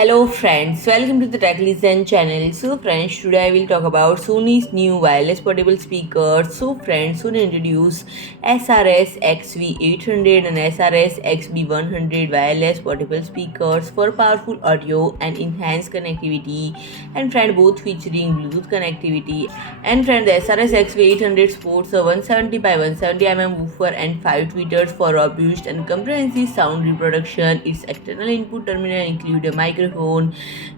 Hello friends, welcome to the Tech Listen channel. So friends, today I will talk about Sony's new wireless portable speakers. So friends, Sony introduced SRS-XV800 and SRS-XB100 wireless portable speakers for powerful audio and enhanced connectivity. And friend, both featuring Bluetooth connectivity. And friend, the SRS-XV800 sports a 170 by 170 woofer and 5 tweeters for robust and comprehensive sound reproduction. Its external input terminal include a microphone,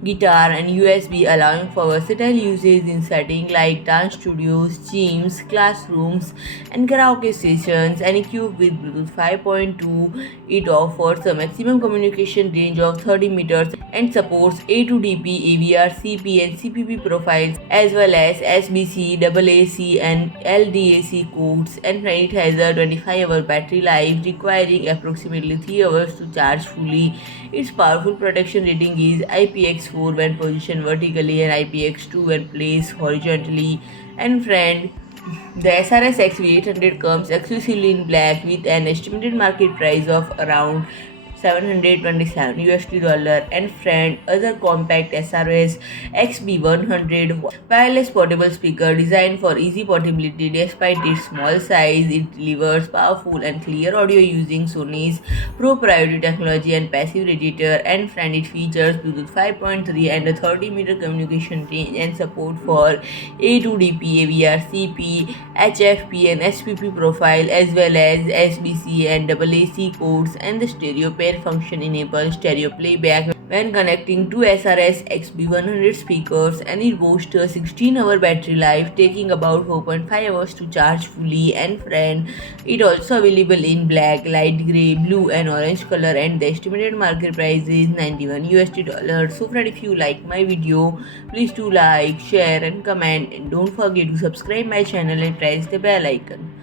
guitar, and USB, allowing for versatile usage in settings like dance studios, gyms, classrooms, and karaoke stations. And equipped with Bluetooth 5.2, it offers a maximum communication range of 30 meters and supports A2DP, AVRCP, and CPP profiles as well as SBC, AAC, and LDAC codes. And it has a 25-hour battery life, requiring approximately 3 hours to charge fully. Its powerful protection rating is IPX4 when positioned vertically and IPX2 when placed horizontally. And friend, the SRS-XV800 comes exclusively in black with an estimated market price of around $727 and friend, other compact SRS XB100 wireless portable speaker designed for easy portability. Despite its small size, it delivers powerful and clear audio using Sony's proprietary technology and passive radiator. And friend, it features Bluetooth 5.3 and a 30-meter communication range and support for A2DP, AVRCP, HFP, and SPP profile as well as SBC and AAC codes. And the stereo pair function enables stereo playback when connecting two SRS-XB100 speakers, and it boasts a 16-hour battery life, taking about 4.5 hours to charge fully. And friend, it also available in black, light gray, blue, and orange color, and the estimated market price is $91. So friend, if you like my video, please do like, share, and comment, and don't forget to subscribe my channel and press the bell icon.